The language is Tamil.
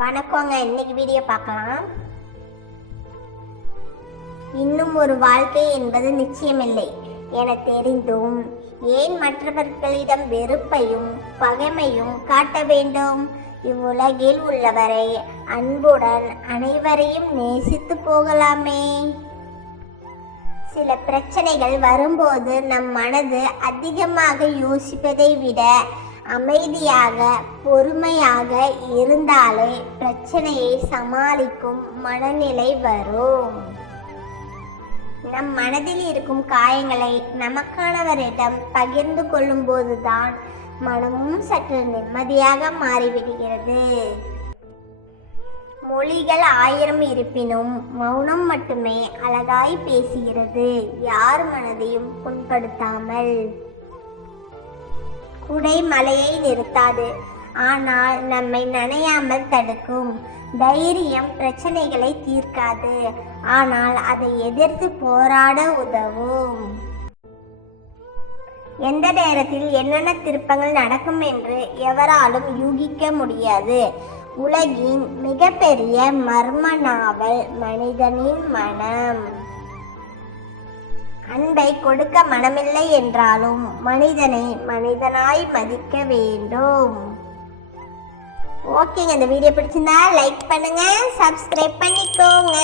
வணக்கங்க. இன்னைக்கு வீடியோ பார்க்கலாம். இன்னும் ஒரு வாழ்க்கை என்பது நிச்சயமில்லை என தெரிந்தும் ஏன் மற்றவர்களிடம் வெறுப்பையும் பகைமையும் காட்ட வேண்டும்? இவ்வுலகில் உள்ளவரை அன்புடன் அனைவரையும் நேசித்து போகலாமே. சில பிரச்சனைகள் வரும்போது நம் மனது அதிகமாக யோசிப்பதை விட அமைதியாக பொறுமையாக இருந்தாலே பிரச்சனையை சமாளிக்கும் மனநிலை வரும். நம் மனதில் இருக்கும் காயங்களை நமக்கானவரிடம் பகிர்ந்து கொள்ளும் போதுதான் மனமும் சற்று நிம்மதியாக மாறிவிடுகிறது. மொழிகள் 1000 இருப்பினும் மௌனம் மட்டுமே அழகாய் பேசுகிறது, யார் மனதையும் புண்படுத்தாமல். குடை மழையை நிறுத்தாது, ஆனால் நம்மை நனையாமல் தடுக்கும். தைரியம் பிரச்சனைகளை தீர்க்காது, ஆனால் அதை எதிர்த்து போராட உதவும். எந்த நேரத்தில் என்னென்ன திருப்பங்கள் நடக்கும் என்று எவராலும் யூகிக்க முடியாது. உலகின் மிகப்பெரிய மர்ம நாவல் மனிதனின் மனம். அன்பை கொடுக்க மனமில்லை என்றாலும் மனிதனை மனிதனாய் மதிக்க வேண்டும். ஓகேங்க, இந்த வீடியோ பிடிச்சிருந்தா லைக் பண்ணுங்க, சப்ஸ்கிரைப் பண்ணிக்கோங்க.